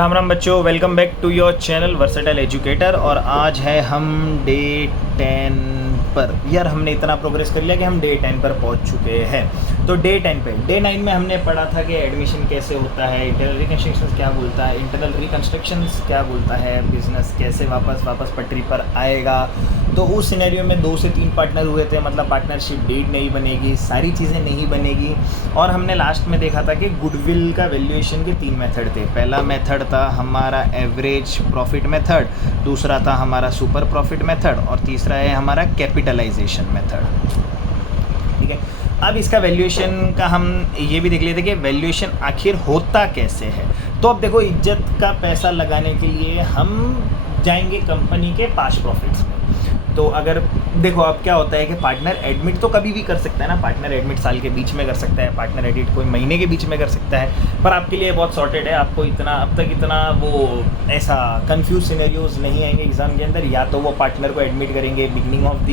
राम राम बच्चों, welcome back to your channel versatile educator. और आज है हम डे 10 पर। यार हमने इतना प्रोग्रेस कर लिया कि हम डे 10 पर पहुंच चुके हैं। तो डे 10 पे, डे 9 में हमने पढ़ा था कि एडमिशन कैसे होता है, इंटरनल रिकन्स्ट्रक्शन क्या बोलता है, इंटरनल रिकन्स्ट्रक्शन क्या बोलता है, बिजनेस कैसे वापस पटरी पर आएगा। तो उस सिनेरियो में 2 से 3 पार्टनर हुए थे, मतलब पार्टनरशिप डीड नहीं बनेगी, सारी चीज़ें नहीं बनेगी। और हमने लास्ट में देखा था कि गुडविल का वैल्यूएशन के 3 मेथड थे। पहला मेथड था हमारा एवरेज प्रॉफिट मेथड, दूसरा था हमारा सुपर प्रॉफिट मेथड और तीसरा है हमारा कैपिटलाइजेशन मेथड। ठीक है, अब इसका वैल्यूएशन का हम ये भी देख लेते कि वैल्यूएशन आखिर होता कैसे है। तो अब देखो, इज्जत का पैसा लगाने के लिए हम जाएंगे कंपनी के पास्ट प्रॉफिट्स में। तो अगर देखो, अब क्या होता है कि पार्टनर एडमिट तो कभी भी कर सकता है ना, पार्टनर एडमिट साल के बीच में कर सकता है, पार्टनर एडिट कोई महीने के बीच में कर सकता है। पर आपके लिए बहुत सॉर्टेड है, आपको इतना अब तक इतना वो ऐसा कंफ्यूज सिनेरियोज नहीं आएंगे एग्जाम के अंदर। या तो वो पार्टनर को एडमिट करेंगे बिगनिंग ऑफ द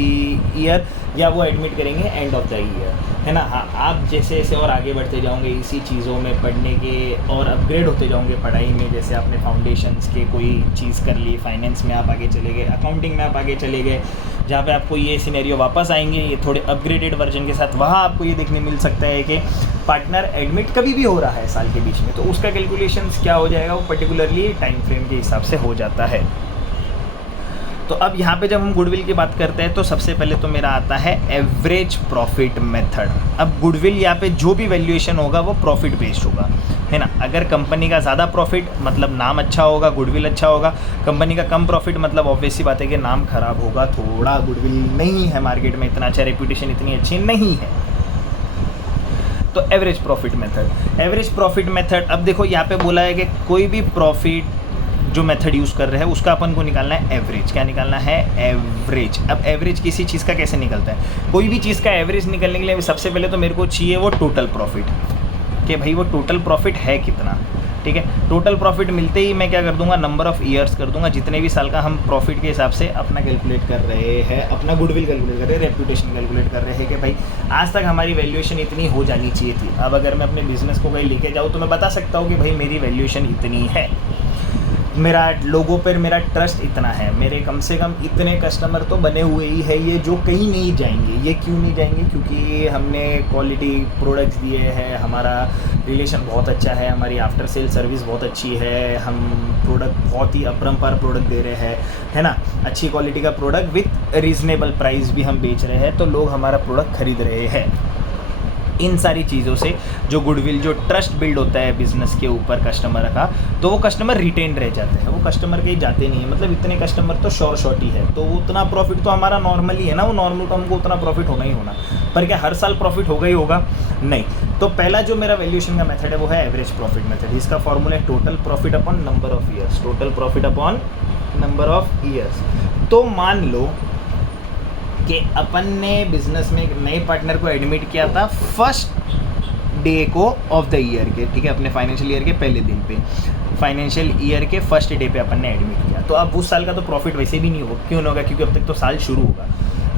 ईयर या वो एडमिट करेंगे एंड ऑफ द ईयर, है ना। हाँ, आप जैसे जैसे और आगे बढ़ते जाओगे इसी चीज़ों में पढ़ने के और अपग्रेड होते जाओगे पढ़ाई में। जैसे आपने फाउंडेशंस के कोई चीज़ कर ली, फाइनेंस में आप आगे चले गए, अकाउंटिंग में आप आगे चले गए, जहाँ पे आपको ये सिनेरियो वापस आएंगे ये थोड़े अपग्रेडेड वर्जन के साथ। वहाँ आपको ये देखने मिल सकता है कि पार्टनर एडमिट कभी भी हो रहा है साल के बीच में, तो उसका कैलकुलेशंस क्या हो जाएगा, वो पर्टिकुलरली टाइम फ्रेम के हिसाब से हो जाता है। तो अब यहाँ पे जब हम गुडविल की बात करते हैं तो सबसे पहले तो मेरा आता है एवरेज प्रॉफिट मेथड। अब गुडविल यहाँ पे जो भी वैल्यूएशन होगा वो प्रॉफिट बेस्ड होगा, है ना। अगर कंपनी का ज़्यादा प्रॉफिट मतलब नाम अच्छा होगा, गुडविल अच्छा होगा। कंपनी का कम प्रॉफिट मतलब ऑब्वियस सी बात है कि नाम खराब होगा, थोड़ा गुडविल नहीं है मार्केट में, इतना अच्छा रेपुटेशन इतनी अच्छी नहीं है। तो average profit method, average profit method. अब देखो यहाँ पे बोला है कि कोई भी प्रॉफिट जो मेथड यूज़ कर रहे हैं उसका अपन को निकालना है एवरेज। क्या निकालना है? एवरेज। अब एवरेज किसी चीज़ का कैसे निकलता है? कोई भी चीज़ का एवरेज निकलने के लिए सबसे पहले तो मेरे को चाहिए वो टोटल प्रॉफिट, कि भाई वो टोटल प्रॉफिट है कितना। ठीक है, टोटल प्रॉफिट मिलते ही मैं क्या कर दूंगा, नंबर ऑफ़ ईयर्स कर दूंगा, जितने भी साल का हम प्रॉफिट के हिसाब से अपना कैलकुलेट कर रहे हैं, अपना गुडविल कैलकुलेट कर रहे हैं, रेपुटेशन कैलकुलेट कर रहे हैं कि भाई आज तक हमारी वैल्यूएशन इतनी हो जानी चाहिए थी। अब अगर मैं अपने बिजनेस को कहीं लेके जाऊँ तो मैं बता सकता हूँ कि भाई मेरी वैल्यूएशन इतनी है, मेरा लोगों पर मेरा ट्रस्ट इतना है, मेरे कम से कम इतने कस्टमर तो बने हुए ही है, ये जो कहीं नहीं जाएंगे। ये क्यों नहीं जाएंगे? क्योंकि हमने क्वालिटी प्रोडक्ट्स दिए हैं, हमारा रिलेशन बहुत अच्छा है, हमारी आफ्टर सेल सर्विस बहुत अच्छी है, हम प्रोडक्ट बहुत ही अपरंपार प्रोडक्ट दे रहे हैं, है ना। अच्छी क्वालिटी का प्रोडक्ट विथ रीज़नेबल प्राइस भी हम बेच रहे हैं, तो लोग हमारा प्रोडक्ट खरीद रहे हैं। इन सारी चीज़ों से जो गुडविल, जो ट्रस्ट बिल्ड होता है बिज़नेस के ऊपर कस्टमर का, तो वो कस्टमर रिटेन रह जाते हैं, वो कस्टमर कहीं जाते नहीं है। मतलब इतने कस्टमर तो शॉर्ट ही है, तो उतना प्रॉफिट तो हमारा नॉर्मली है ना, वो नॉर्मल तो हमको उतना प्रॉफिट होना ही होना। पर क्या हर साल प्रॉफिट होगा ही होगा? नहीं। तो पहला जो मेरा वैल्यूएशन का मेथड है वो है एवरेज प्रॉफिट मेथड। इसका फॉर्मूला है total profit upon number of years, total profit upon number of years. तो मान लो कि अपन ने बिजनेस में एक नए पार्टनर को एडमिट किया था फर्स्ट डे को ऑफ द ईयर के, ठीक है, अपने फाइनेंशियल ईयर के पहले दिन पे, फाइनेंशियल ईयर के फर्स्ट डे पे अपन ने एडमिट किया। तो अब उस साल का तो प्रॉफिट वैसे भी नहीं होगा, क्यों नहीं होगा? क्योंकि अब तक तो साल शुरू होगा।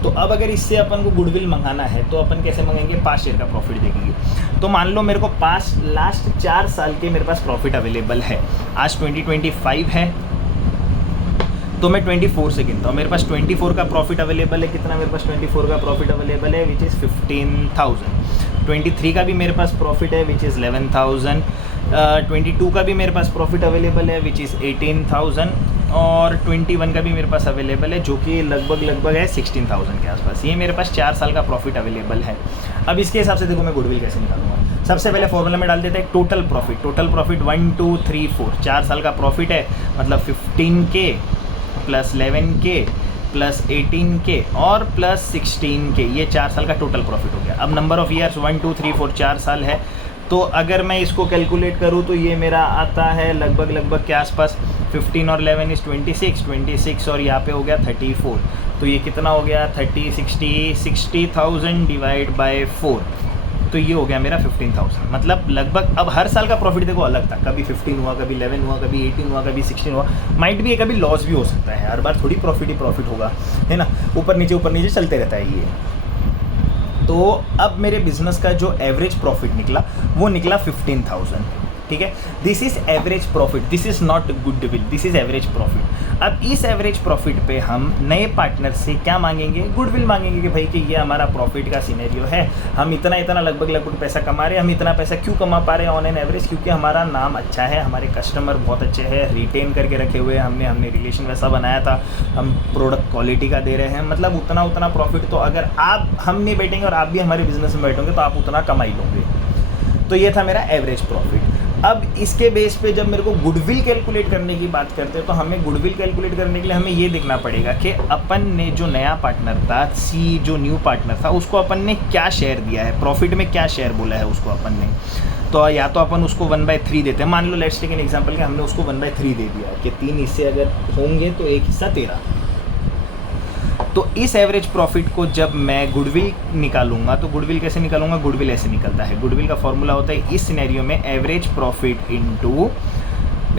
तो अब अगर इससे अपन को गुडविल मंगाना है तो अपन कैसे मंगाएंगे? पास्ट ईयर का प्रॉफिट देखेंगे। तो मान लो मेरे को लास्ट 4 साल के मेरे पास प्रॉफिट अवेलेबल है। आज 2025 है तो मैं 24 से गिनता हूँ। मेरे पास 24 का प्रॉफिट अवेलेबल है। कितना मेरे पास 24 का प्रॉफिट अवेलेबल है? Which is 15,000। 23 का भी मेरे पास प्रॉफिट है विच इज़ 11,000। 22 का भी मेरे पास प्रॉफिट अवेलेबल है विच इज़ 18,000। और 21 का भी मेरे पास अवेलेबल है जो कि लगभग है 16,000 के आसपास। ये मेरे पास 4 साल का प्रॉफिट अवेलेबल है। अब इसके हिसाब से देखो मैं गुडविल कैसे निकालूंगा। सबसे पहले फॉर्मूला में डाल देते हैं टोटल प्रॉफिट। टोटल प्रॉफिट 1 2 3 4, 4 साल का प्रॉफिट है, मतलब 15K plus 11K plus 18K और प्लस 16K, ये 4 साल का टोटल प्रॉफिट हो गया। अब नंबर ऑफ़ ईयर्स 1 2 3 4 4 साल है, तो अगर मैं इसको कैलकुलेट करूँ तो ये मेरा आता है लगभग के आसपास 15 और 11 इज़ 26 और यहाँ पे हो गया 34। तो ये कितना हो गया? 60,000 डिवाइड बाय 4, तो ये हो गया मेरा 15,000। मतलब लगभग अब हर साल का प्रॉफिट देखो अलग था, कभी 15 हुआ, कभी 11 हुआ, कभी 18 हुआ, कभी 16 हुआ, माइट भी है, कभी लॉस भी हो सकता है। हर बार थोड़ी प्रॉफिट ही प्रॉफिट होगा, है ना, ऊपर नीचे चलते रहता है ये। तो अब मेरे बिजनेस का जो एवरेज प्रॉफिट निकला वो निकला 15,000। ठीक है। This is average profit, this is not goodwill, this is average profit. अब इस एवरेज प्रॉफिट पे हम नए पार्टनर से क्या मांगेंगे, गुडविल मांगेंगे कि भाई कि ये हमारा प्रॉफिट का सिनेरियो है, हम इतना लगभग पैसा कमा रहे हैं, हम इतना पैसा क्यों कमा पा रहे हैं ऑन एन एवरेज, क्योंकि हमारा नाम अच्छा है, हमारे कस्टमर बहुत अच्छे हैं, रिटेन करके रखे हुए हैं हमने रिलेशन वैसा बनाया था, हम प्रोडक्ट क्वालिटी का दे रहे हैं, मतलब उतना प्रॉफिट। तो अगर आप हम नहीं बैठेंगे और आप भी हमारे बिजनेस में बैठोगे तो आप उतना कमाई लोगे। तो ये था मेरा एवरेज प्रॉफिट। अब इसके बेस पे जब मेरे को गुडविल कैलकुलेट करने की बात करते हैं तो हमें गुडविल कैलकुलेट करने के लिए हमें ये देखना पड़ेगा कि अपन ने जो नया पार्टनर था, जो न्यू पार्टनर था, उसको अपन ने क्या शेयर दिया है, प्रॉफिट में क्या शेयर बोला है उसको अपन ने। तो या तो अपन उसको 1/3 देते हैं, मान लो लेट्स टेक एन एग्जांपल कि हमने उसको 1/3 दे दिया कि 3 हिस्से अगर होंगे तो एक हिस्सा तेरा। तो इस एवरेज प्रॉफिट को जब मैं गुडविल निकालूंगा तो गुडविल कैसे निकालूंगा, गुडविल ऐसे निकलता है। गुडविल का फॉर्मूला होता है इस सिनेरियो में एवरेज प्रॉफिट इनटू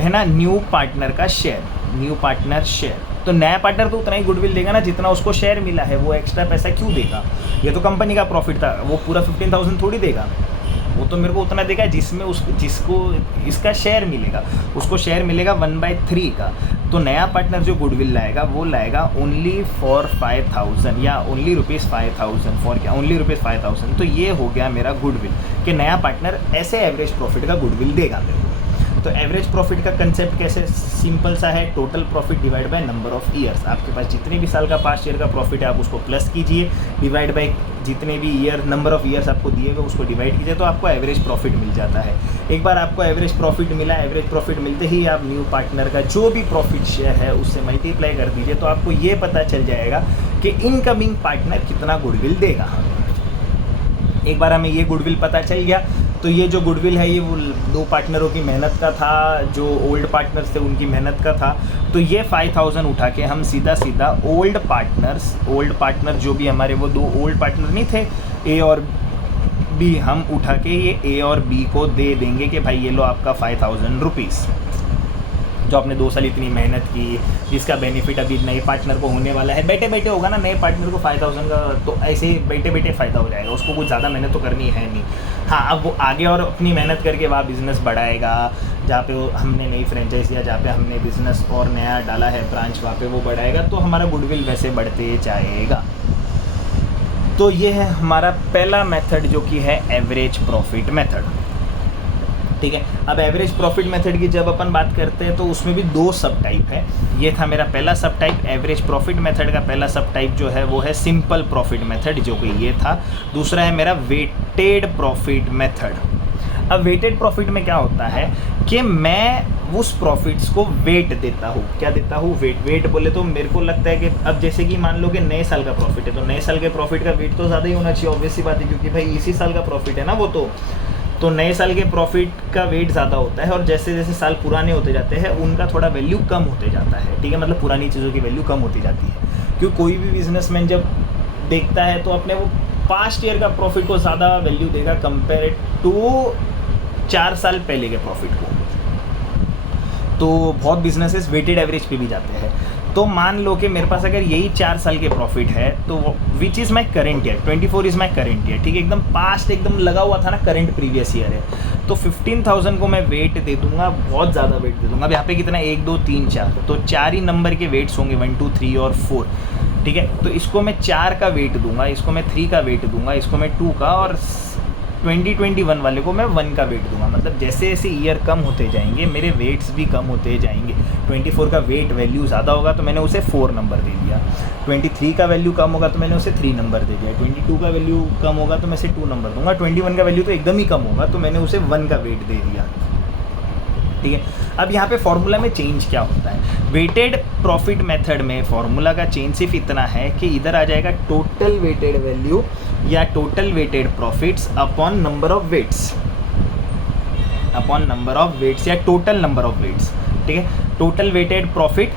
है ना न्यू पार्टनर का शेयर, न्यू पार्टनर शेयर। तो नया पार्टनर तो उतना ही गुडविल देगा ना जितना उसको शेयर मिला है, वो एक्स्ट्रा पैसा क्यों देगा, ये तो कंपनी का प्रॉफिट था, वो पूरा 15,000 थोड़ी देगा, वो तो मेरे को उतना देगा जिसमें जिसको इसका शेयर मिलेगा, उसको शेयर मिलेगा 1/3 का। तो नया पार्टनर जो गुडविल लाएगा वो लाएगा ओनली फॉर 5,000 या ओनली ₹5,000 फॉर क्या, ओनली ₹5,000। तो ये हो गया मेरा गुडविल कि नया पार्टनर ऐसे एवरेज प्रॉफिट का गुडविल देगा मेरे को। तो एवरेज प्रॉफिट का कंसेप्ट कैसे, सिंपल सा है, total profit divide by number of years. आपके पास जितने भी साल का पास्ट ईयर का प्रॉफिट है आप उसको प्लस कीजिए, डिवाइड बाय जितने भी ईयर नंबर ऑफ ईयर्स आपको दिए हुए उसको डिवाइड कीजिए, तो आपको एवरेज प्रॉफिट मिल जाता है। एक बार आपको एवरेज प्रॉफिट मिला, एवरेज प्रॉफिट मिलते ही आप न्यू पार्टनर का जो भी प्रॉफिट शेयर है उससे मल्टीप्लाई कर दीजिए, तो आपको ये पता चल जाएगा कि इनकमिंग पार्टनर कितना गुडविल देगा। एक बार हमें ये गुडविल पता चल गया तो ये जो गुडविल है ये वो 2 पार्टनरों की मेहनत का था, जो ओल्ड पार्टनर्स थे उनकी मेहनत का था। तो ये 5,000 उठा के हम सीधा ओल्ड पार्टनर जो भी हमारे वो 2 ओल्ड पार्टनर नहीं थे ए और बी, हम उठा के ये ए और बी को दे देंगे कि भाई ये लो आपका 5,000 रुपीज़, जो आपने 2 साल इतनी मेहनत की, जिसका बेनिफिट अभी नए पार्टनर को होने वाला है। बैठे बैठे होगा ना नए पार्टनर को 5,000 का, तो ऐसे ही बैठे बैठे फ़ायदा हो जाएगा, उसको कुछ ज़्यादा मेहनत तो करनी है नहीं। हाँ, अब वो आगे और अपनी मेहनत करके वहाँ बिज़नेस बढ़ाएगा, जहाँ पे हमने नई फ्रेंचाइज या जहाँ पे हमने बिज़नेस और नया डाला है ब्रांच, वहाँ पे वो बढ़ाएगा, तो हमारा गुडविल वैसे बढ़ते जाएगा। तो ये है हमारा पहला मेथड जो कि है एवरेज प्रॉफिट मेथड, ठीक है। अब एवरेज प्रॉफिट मेथड की जब अपन बात करते हैं तो उसमें भी 2 सब टाइप है। ये था मेरा पहला सब टाइप, एवरेज प्रॉफिट मेथड का पहला सब टाइप जो है वो है सिंपल प्रॉफिट मेथड, जो कि ये था। दूसरा है मेरा वेटेड प्रॉफिट मेथड। अब वेटेड प्रॉफिट में क्या होता है कि मैं उस प्रॉफिट्स को वेट देता हूँ। क्या देता हूँ, वेट बोले तो मेरे को लगता है कि अब जैसे कि मान लो कि नए साल का प्रॉफिट है, तो नए साल के प्रॉफिट का वेट तो ज़्यादा ही होना चाहिए, ऑब्वियस सी बात है, क्योंकि भाई इसी साल का प्रॉफिट है ना वो। तो नए साल के प्रॉफिट का वेट ज़्यादा होता है, और जैसे जैसे साल पुराने होते जाते हैं उनका थोड़ा वैल्यू कम होते जाता है, ठीक है। मतलब पुरानी चीज़ों की वैल्यू कम होती जाती है, क्योंकि कोई भी बिजनेसमैन जब देखता है तो अपने वो पास्ट ईयर का प्रॉफिट को ज़्यादा वैल्यू देगा कंपेयर टू 4 साल पहले के प्रॉफिट को। तो बहुत बिजनेसेस वेटेड एवरेज पे भी जाते हैं। तो मान लो कि मेरे पास अगर यही 4 साल के प्रॉफिट है, तो which is my current year, 24 is my current year, ठीक है, एकदम पास्ट एकदम लगा हुआ था ना, करंट प्रीवियस ईयर है। तो 15,000 को मैं वेट दे दूंगा, बहुत ज़्यादा वेट दे दूंगा। अब यहाँ पे कितना, 1 2 3 4, तो 4 ही नंबर के वेट्स होंगे, 1 2 3 और 4, ठीक है। तो इसको मैं 4 का वेट दूंगा, इसको मैं 3 का वेट दूंगा, इसको मैं 2 का, और 2021 वाले को मैं 1 का वेट दूंगा। मतलब जैसे जैसे ईयर कम होते जाएंगे मेरे वेट्स भी कम होते जाएंगे। 24 का वेट वैल्यू ज़्यादा होगा तो मैंने उसे 4 नंबर दे दिया, 23 का वैल्यू कम होगा तो मैंने उसे 3 नंबर दे दिया, 22 का वैल्यू कम होगा तो मैं उसे 2 नंबर दूंगा, 21 का वैल्यू तो एकदम ही कम होगा तो मैंने उसे 1 का वेट दे दिया, ठीक है। अब यहाँ पे फॉर्मूला में चेंज क्या होता है, वेटेड प्रॉफिट मेथड में फॉर्मूला का चेंज सिर्फ इतना है कि इधर आ जाएगा टोटल वेटेड वैल्यू या total weighted profits upon number of weights, upon number of weights या टोटल नंबर ऑफ वेट्स, ठीक है। टोटल वेटेड प्रॉफिट,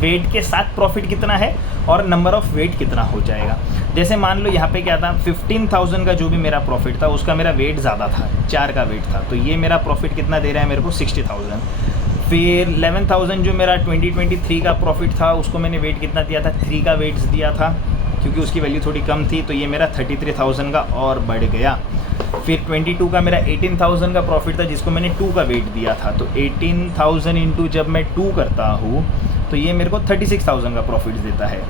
वेट के साथ प्रॉफिट कितना है और नंबर ऑफ वेट कितना हो जाएगा। जैसे मान लो यहाँ पे क्या था, 15,000 का जो भी मेरा प्रॉफिट था उसका मेरा वेट ज़्यादा था, 4 का वेट था, तो ये मेरा प्रॉफिट कितना दे रहा है मेरे को, 60,000। फिर 11,000 जो मेरा 2023 का प्रॉफिट था उसको मैंने वेट कितना दिया था, 3 का वेट्स दिया था, क्योंकि उसकी वैल्यू थोड़ी कम थी, तो ये मेरा 33,000 का और बढ़ गया। फिर 22 का मेरा 18,000 का प्रॉफिट था जिसको मैंने 2 का वेट दिया था, तो 18,000 इंटू जब मैं 2 करता हूँ तो ये मेरे को 36,000 का प्रॉफिट देता है।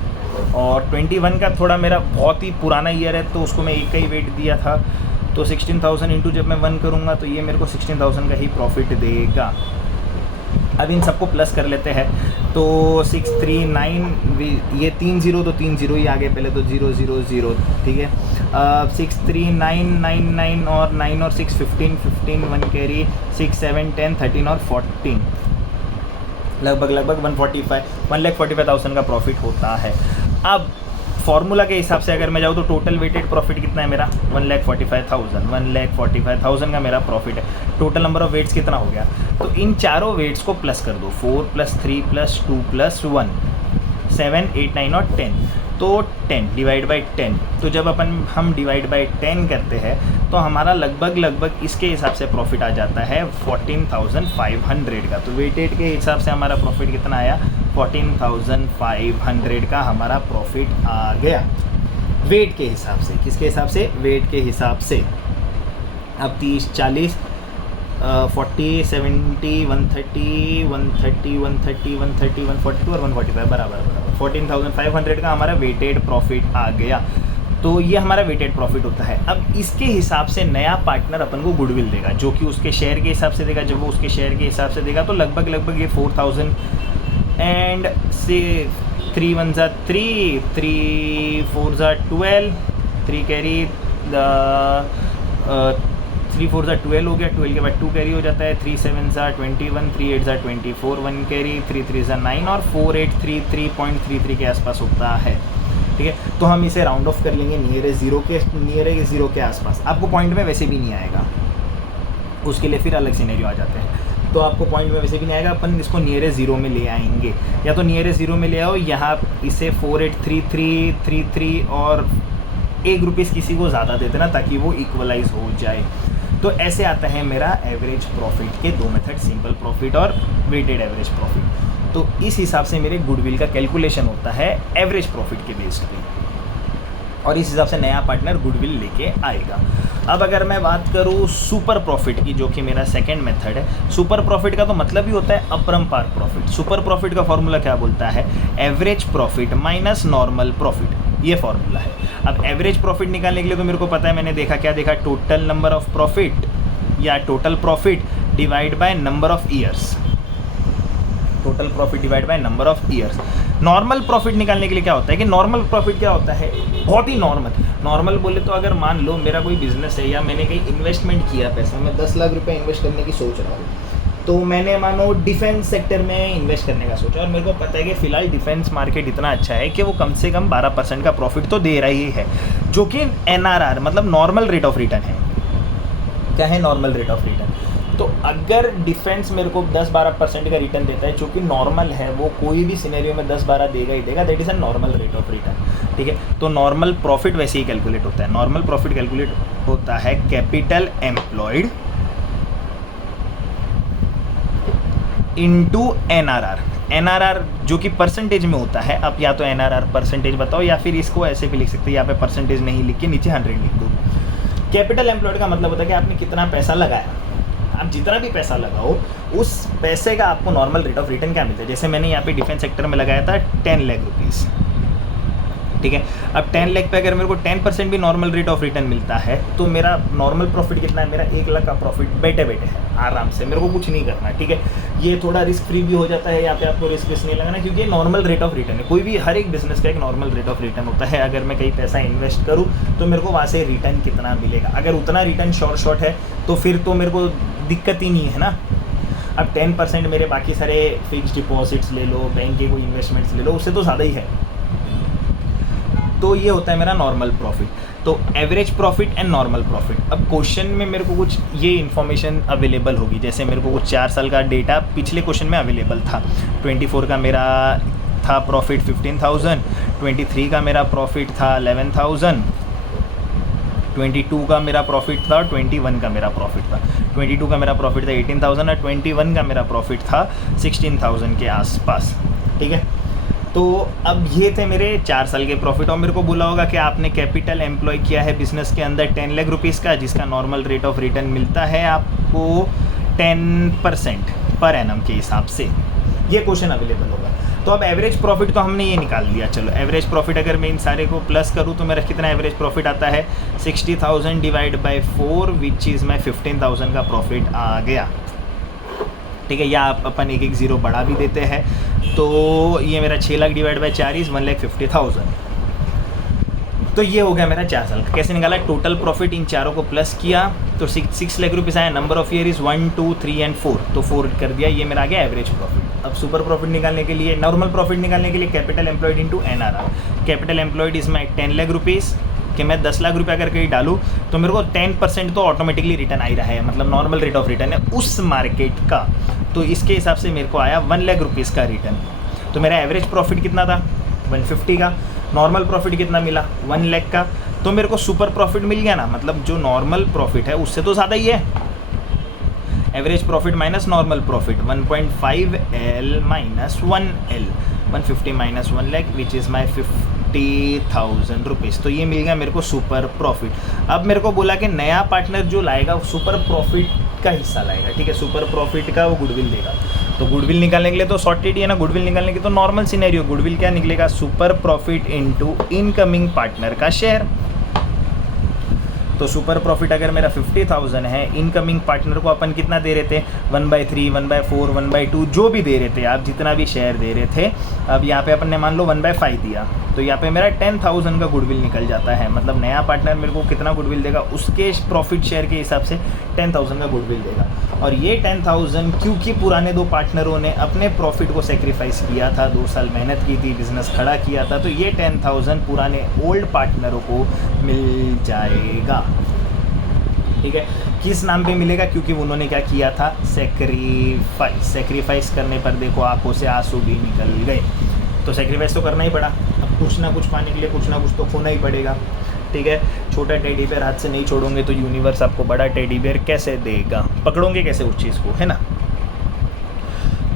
और 21 का थोड़ा मेरा बहुत ही पुराना ईयर है तो उसको मैं 1 का ही वेट दिया था, तो 16,000 इंटू जब मैं 1 करूँगा तो ये मेरे को 16,000 का ही प्रॉफिट देगा। अब इन सबको प्लस कर लेते हैं, तो 639, ये 3 0 तो 3 0 ही आ गए पहले, तो 0 0 0, ठीक है। 6 3 9 9 9 और 9 और 6 15 15 1 कैरी 6 7 10 13 और 14, लगभग 1,45,000 का प्रॉफिट होता है। अब फॉर्मूला के हिसाब से अगर मैं जाऊँ तो टोटल वेटेड प्रॉफिट कितना है मेरा, 1,45,000 का मेरा प्रॉफिट है। टोटल नंबर ऑफ वेट्स कितना हो गया, तो इन चारों वेट्स को प्लस कर दो, 4 + 3 + 2 + 1 7 8 9 और 10, तो 10 डिवाइड बाई 10। तो जब हम डिवाइड बाई 10 करते हैं तो हमारा लगभग इसके हिसाब से प्रॉफिट आ जाता है 14,500 का। तो वेटेड के हिसाब से हमारा प्रॉफिट कितना आया, 14,500 का हमारा प्रॉफिट आ गया वेट के हिसाब से। किसके हिसाब से, वेट के हिसाब से। अब 30 40 40 70 130 130 130 130 142 और 145 बराबर 14,500 का हमारा वेटेड प्रॉफिट आ गया। तो ये हमारा वेटेड प्रॉफिट होता है। अब इसके हिसाब से नया पार्टनर अपन को गुडविल देगा, जो कि उसके शेयर के हिसाब से देगा। जब वो उसके शेयर के हिसाब से देगा तो लगभग ये 4,000 एंड से 3 1 3 3 4 12 3 कैरी 3 4 12 हो गया, 12 के बाद 2 कैरी हो जाता है, 3 7 21 3 8 24 1 कैरी 3 3 9 और 4 8 33.33 के आसपास होता है, ठीक है। तो हम इसे राउंड ऑफ कर लेंगे नियर ज़ीरो के आसपास। आपको पॉइंट में वैसे भी नहीं आएगा, उसके लिए फिर अलग सिनेरियो आ जाते हैं। तो आपको पॉइंट में वैसे भी नहीं आएगा, अपन इसको नियर ज़ीरो में ले आएंगे, या तो नियर ज़ीरो में ले आओ, यहाँ इसे 483333 और ₹1 किसी को ज़्यादा दे देना ताकि वो इक्वलाइज हो जाए। तो ऐसे आता है मेरा एवरेज प्रॉफिट के दो मेथड, सिंपल प्रॉफिट और वेटेड एवरेज प्रॉफिट। तो इस हिसाब से मेरे गुडविल का कैलकुलेशन होता है एवरेज प्रॉफिट के बेस पे, और इस हिसाब से नया पार्टनर गुडविल लेके आएगा। अब अगर मैं बात करूँ सुपर प्रॉफिट की, जो कि मेरा सेकंड मेथड है। सुपर प्रॉफिट का तो मतलब ही होता है अपरंपार प्रॉफिट। सुपर प्रॉफिट का फॉर्मूला क्या बोलता है, average profit minus normal profit, ये फॉर्मूला है। अब एवरेज प्रॉफिट निकालने के लिए तो मेरे को पता है, मैंने देखा, क्या देखा, टोटल नंबर ऑफ प्रॉफिट या total profit divide by number of years, total profit divide by number of years. Normal profit निकालने के लिए क्या होता है कि नॉर्मल प्रॉफिट क्या होता है, बहुत ही नॉर्मल बोले तो अगर मान लो मेरा कोई बिजनेस है या मैंने कहीं इन्वेस्टमेंट किया पैसा, मैं 10 लाख रुपए इन्वेस्ट करने की सोच रहा हूँ, तो मैंने मानो डिफेंस सेक्टर में इन्वेस्ट करने का सोचा, और मेरे को पता है कि फ़िलहाल डिफेंस मार्केट इतना अच्छा है कि वो कम से कम 12% का प्रॉफिट तो दे रही है, जो कि NRR मतलब नॉर्मल रेट ऑफ रिटर्न है। क्या है नॉर्मल रेट ऑफ रिटर्न? तो अगर डिफेंस मेरे को 10-12% का रिटर्न देता है, जो कि नॉर्मल है, वो कोई भी सिनेरियो में 10-12 देगा ही देगा, that is a normal rate of return, ठीक है। तो नॉर्मल प्रॉफिट वैसे ही कैलकुलेट होता है। नॉर्मल प्रॉफिट कैलकुलेट होता है कैपिटल एम्प्लॉयड इनटू NRR जो कि परसेंटेज में होता है। अब या तो NRR परसेंटेज बताओ, या फिर इसको ऐसे भी लिख सकते हैं, यहाँ पे परसेंटेज नहीं लिख के नीचे 100 लिख दो। कैपिटल एम्प्लॉयड का मतलब होता है कि आपने कितना पैसा लगाया। आप जितना भी पैसा लगाओ उस पैसे का आपको नॉर्मल रेट ऑफ रिटर्न क्या मिलता है। जैसे मैंने यहाँ पे डिफेंस सेक्टर में लगाया था 10 लाख रुपीज़, ठीक है। अब 10 लाख पे अगर मेरे को 10% भी नॉर्मल रेट ऑफ रिटर्न मिलता है तो मेरा नॉर्मल प्रॉफिट कितना है, मेरा 1 लाख का प्रॉफिट बैठे बैठे है, आराम से, मेरे को कुछ नहीं करना, ठीक है। ये थोड़ा रिस्क फ्री भी हो जाता है, यहाँ पे आपको रिस्क नहीं लगाना, क्योंकि ये नॉर्मल रेट ऑफ रिटर्न है। कोई भी हर एक बिजनेस का एक नॉर्मल रेट ऑफ रिटर्न होता है। अगर मैं कहीं पैसा इन्वेस्ट करूँ तो मेरे को वहाँ से रिटर्न कितना मिलेगा, अगर उतना रिटर्न शॉर्ट है तो फिर तो मेरे को दिक्कत ही नहीं है ना। अब 10% मेरे बाकी सारे फिक्स डिपॉजिट्स ले लो, बैंक के कोई इन्वेस्टमेंट्स ले लो, उससे तो ज़्यादा ही है। तो ये होता है मेरा नॉर्मल प्रॉफिट। तो average profit and normal profit. अब क्वेश्चन में मेरे को कुछ ये इन्फॉर्मेशन अवेलेबल होगी, जैसे मेरे को कुछ 4 साल का डेटा पिछले क्वेश्चन में अवेलेबल था। 24 का मेरा था प्रॉफिट 15,000, 23 का मेरा प्रॉफिट था 11,000, 22 का मेरा प्रॉफिट था, 21 का मेरा प्रॉफिट था। 22 का मेरा प्रॉफिट था 18,000 और 21 का मेरा प्रॉफिट था 16,000 के आसपास, ठीक है। तो अब ये थे मेरे 4 साल के प्रॉफिट। और मेरे को बोला होगा कि आपने कैपिटल एम्प्लॉय किया है बिजनेस के अंदर 10 लाख रुपीज़ का, जिसका नॉर्मल रेट ऑफ रिटर्न मिलता है आपको 10% पर एनम के हिसाब से। ये क्वेश्चन अवेलेबल होगा। तो अब एवरेज प्रॉफिट तो हमने ये निकाल लिया। चलो एवरेज प्रॉफिट अगर मैं इन सारे को प्लस करूँ तो मेरा कितना एवरेज प्रॉफिट आता है 60,000 डिवाइड बाई 4 विच इज़ मैं 15,000 का प्रॉफिट आ गया। ठीक है, या आप अपन एक एक ज़ीरो बढ़ा भी देते हैं। तो ये मेरा 6 लाख डिवाइड बाई 4 इज़ 1,50,000। तो ये हो गया मेरा 4 साल का। कैसे निकाला? टोटल प्रॉफिट इन चारों को प्लस किया तो 6 लाख रुपीज़ आया। Number of year is 1, 2, 3 and 4, तो 4 कर दिया। ये मेरा आ गया एवरेज प्रॉफिट। अब सुपर प्रॉफिट निकालने के लिए, नॉर्मल प्रॉफिट निकालने के लिए capital employed into NRR। Capital employed is my 10 lakh rupees कि मैं 10 लाख रुपये अगर कहीं डालूँ तो मेरे को 10% तो ऑटोमेटिकली रिटर्न आ ही रहा है, मतलब नॉर्मल रेट ऑफ रिटर्न है उस मार्केट का। तो इसके हिसाब से मेरे को आया 1 लाख रुपीज़ का रिटर्न। तो मेरा एवरेज प्रॉफिट कितना था? 150 का। नॉर्मल प्रॉफिट कितना मिला? 1 लाख का। तो मेरे को सुपर प्रॉफिट मिल गया ना, मतलब जो नॉर्मल प्रॉफिट है उससे तो ज़्यादा ही है। Average profit minus normal profit 1.5L minus 1L, 150 minus 1 lakh which is my 50,000 rupees. तो ये मिल गया मेरे को सुपर प्रॉफिट। अब मेरे को बोला कि नया पार्टनर जो लाएगा वो सुपर प्रॉफिट का हिस्सा लाएगा। ठीक है, सुपर प्रॉफिट का वो गुडविल देगा। तो गुडविल निकालने के लिए तो सॉर्टेड ही है ना, गुडविल निकालने की तो नॉर्मल सिनेरियो। गुडविल क्या निकलेगा? Super profit into incoming partner का शेयर। तो सुपर प्रॉफिट अगर मेरा 50,000 है, इनकमिंग पार्टनर को अपन कितना दे रहे थे? 1/3, 1/4, 1/2 जो भी दे रहे थे आप, जितना भी शेयर दे रहे थे। अब यहाँ पे अपन ने मान लो 1/5 दिया, तो यहाँ पे मेरा 10,000 का गुडविल निकल जाता है। मतलब नया पार्टनर मेरे को कितना गुडविल देगा? उसके प्रॉफिट शेयर के हिसाब से 10,000 का गुडविल देगा। और ये 10,000 क्योंकि पुराने 2 पार्टनरों ने अपने प्रॉफिट को सेक्रीफाइस किया था, 2 साल मेहनत की थी, बिजनेस खड़ा किया था, तो ये 10,000 पुराने ओल्ड पार्टनरों को मिल जाएगा। ठीक है, किस नाम पे मिलेगा? क्योंकि उन्होंने क्या किया था? सेक्रीफाइस करने पर देखो आंखों से आंसू भी निकल गए। तो सेक्रीफाइस तो करना ही पड़ा। अब कुछ ना कुछ पाने के लिए कुछ ना कुछ तो खोना ही पड़ेगा। ठीक है, छोटा टेडी बेयर हाथ से नहीं छोड़ोगे तो यूनिवर्स आपको बड़ा टेडी बेयर कैसे देगा? पकड़ोगे कैसे उस चीज़ को, है ना?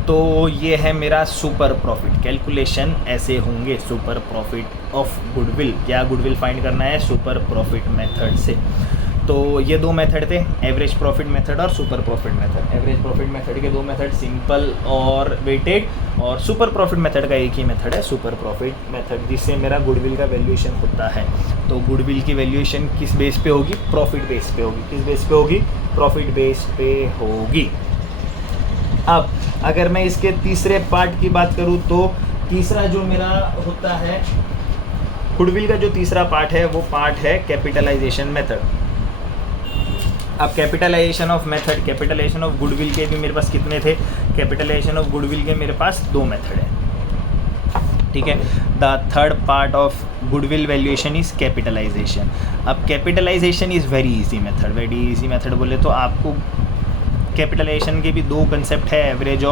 तो ये है मेरा सुपर प्रॉफिट। कैलकुलेशन ऐसे होंगे सुपर प्रॉफिट ऑफ गुडविल। क्या गुडविल फाइंड करना है? सुपर प्रॉफिट मेथड से। तो ये 2 मेथड थे, एवरेज प्रॉफिट मेथड और super profit method. Average profit method के 2 मेथड, सिंपल और वेटेड, और सुपर प्रॉफिट मेथड का एक ही मेथड है सुपर प्रॉफिट मेथड, जिससे मेरा गुडविल का वैल्यूएशन होता है। तो गुडविल की वैल्यूएशन किस बेस पे होगी? प्रॉफिट बेस पे होगी। किस बेस पे होगी? प्रॉफिट बेस पे होगी। अब अगर मैं इसके तीसरे पार्ट की बात करूँ तो तीसरा जो मेरा होता है गुडविल का, जो तीसरा पार्ट है वो पार्ट है कैपिटलाइजेशन मेथड। अब capitalisation of method, capitalisation of goodwill के भी मेरे पास कितने थे? कैपिटलाइजेशन ऑफ गुडविल के मेरे पास 2 मेथड है। ठीक है, the third part of goodwill valuation is capitalisation. अब capitalisation is very easy method. Very easy method बोले तो आपको कैपिटलाइजेशन के भी 2 कंसेप्ट है, एवरेज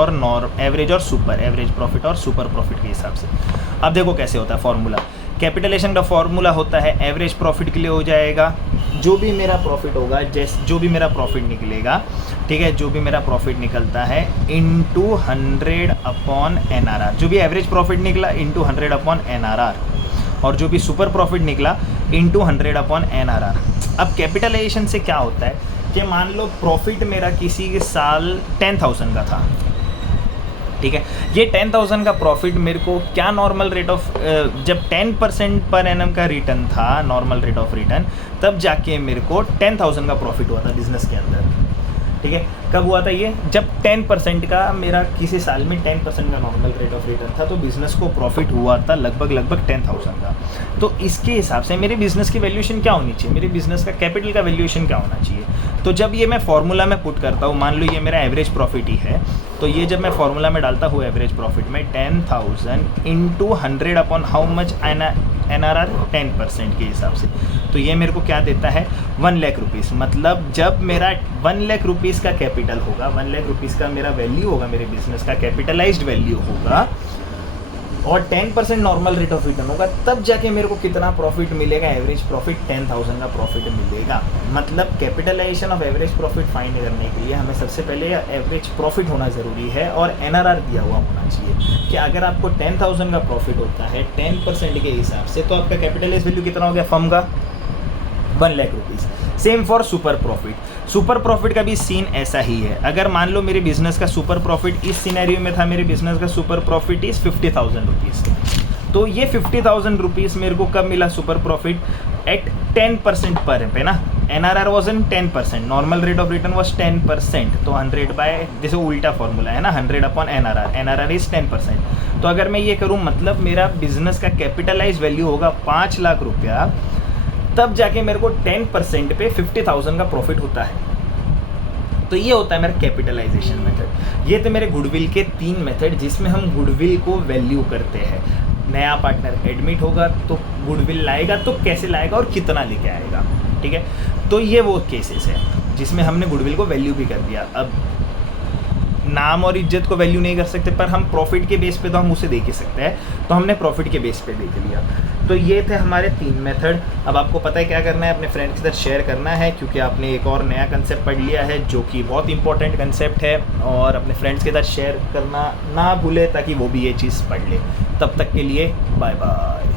और सुपर, एवरेज प्रॉफिट और सुपर प्रॉफिट के हिसाब से। अब देखो कैसे होता है फॉर्मूला। कैपिटलाइजेशन का फॉर्मूला होता है एवरेज प्रॉफिट के लिए हो जाएगा, जो भी मेरा प्रॉफिट होगा, जो भी मेरा प्रॉफिट निकलेगा, ठीक है, जो भी मेरा प्रॉफिट निकलता है इंटू 100 अपॉन NRR। जो भी एवरेज प्रॉफिट निकला इंटू 100 अपॉन NRR, और जो भी सुपर प्रॉफिट निकला इंटू 100 अपॉन NRR। अब कैपिटलाइजेशन से क्या होता है कि मान लो प्रॉफिट मेरा किसी के साल 10,000 का था। ठीक है, ये 10,000 का प्रॉफिट मेरे को क्या नॉर्मल रेट ऑफ, जब 10% पर एनम का रिटर्न था, नॉर्मल रेट ऑफ रिटर्न, तब जाके मेरे को 10,000 का प्रॉफिट हुआ था बिजनेस के अंदर। ठीक है, कब हुआ था ये? जब 10% का मेरा किसी साल में 10% का नॉर्मल रेट ऑफ रिटर्न था, तो बिज़नेस को प्रॉफिट हुआ था लगभग 10,000 का। तो इसके हिसाब से मेरे बिज़नेस की वैल्यूएशन क्या होनी चाहिए? मेरे बिज़नेस का कैपिटल का वैल्यूएशन क्या होना चाहिए? तो जब ये मैं फार्मूला में पुट करता हूँ, मान लो ये मेरा एवरेज प्रॉफिट ही है, तो ये जब मैं फार्मूला में डालता हूँ एवरेज प्रॉफिट में 10,000 into 100 upon how much NRR 10% के हिसाब से, तो ये मेरे को क्या देता है? 1 लाख रुपीज़। मतलब जब मेरा 1 लाख रुपीज़ का कैपिटल होगा, 1 लाख रुपीज़ का मेरा वैल्यू होगा, मेरे बिजनेस का कैपिटलाइज्ड वैल्यू होगा, और 10% नॉर्मल रेट ऑफ रिटर्न होगा, तब जाके मेरे को कितना प्रॉफिट मिलेगा, एवरेज प्रॉफिट 10,000 का प्रॉफिट मिलेगा। मतलब capitalisation of average profit find करने के लिए हमें सबसे पहले एवरेज प्रॉफिट होना ज़रूरी है और NRR दिया हुआ होना चाहिए कि अगर आपको 10,000 का प्रॉफिट होता है 10% के हिसाब से, तो आपका कैपिटलाइज वैल्यू कितना हो गया फर्म का, 1 lakh rupees. Same for super profit. Super profit का भी सीन ऐसा ही है। अगर मान लो मेरे बिजनेस का सुपर प्रॉफिट इस सिनेरियो में था, मेरे बिजनेस का सुपर प्रॉफिट इज़ 50,000 रुपीज़, तो ये 50,000 रुपीज़ मेरे को कब मिला सुपर प्रॉफिट, एट 10% पर पे ना। NRR was in 10%, normal rate of return was 10%, तो 100 बाय, जैसे उल्टा फॉर्मूला है ना, 100 अपॉन NRR, NRR इज़ 10%। तो अगर मैं ये करूँ, मतलब मेरा बिजनेस का कैपिटलाइज वैल्यू होगा 5 लाख रुपया, तब जाके मेरे को 10% पे 50,000 का प्रॉफिट होता है। तो ये होता है मेरा कैपिटलाइजेशन मेथड। ये थे मेरे गुडविल के 3 मेथड जिसमें हम गुडविल को वैल्यू करते हैं। नया पार्टनर एडमिट होगा तो गुडविल लाएगा, तो कैसे लाएगा और कितना लेके आएगा, ठीक है। तो ये वो केसेस है जिसमें हमने गुडविल को वैल्यू भी कर दिया। अब नाम और इज्जत को वैल्यू नहीं कर सकते, पर हम प्रॉफिट के बेस पे तो हम उसे देख ही सकते हैं, तो हमने प्रॉफिट के बेस पे देख लिया। तो ये थे हमारे 3 मेथड। अब आपको पता है क्या करना है, अपने फ्रेंड के साथ शेयर करना है, क्योंकि आपने एक और नया कंसेप्ट पढ़ लिया है जो कि बहुत इंपॉर्टेंट कंसेप्ट है, और अपने फ्रेंड्स के साथ शेयर करना ना भूले ताकि वो भी ये चीज़ पढ़ ले। तब तक के लिए बाय बाय।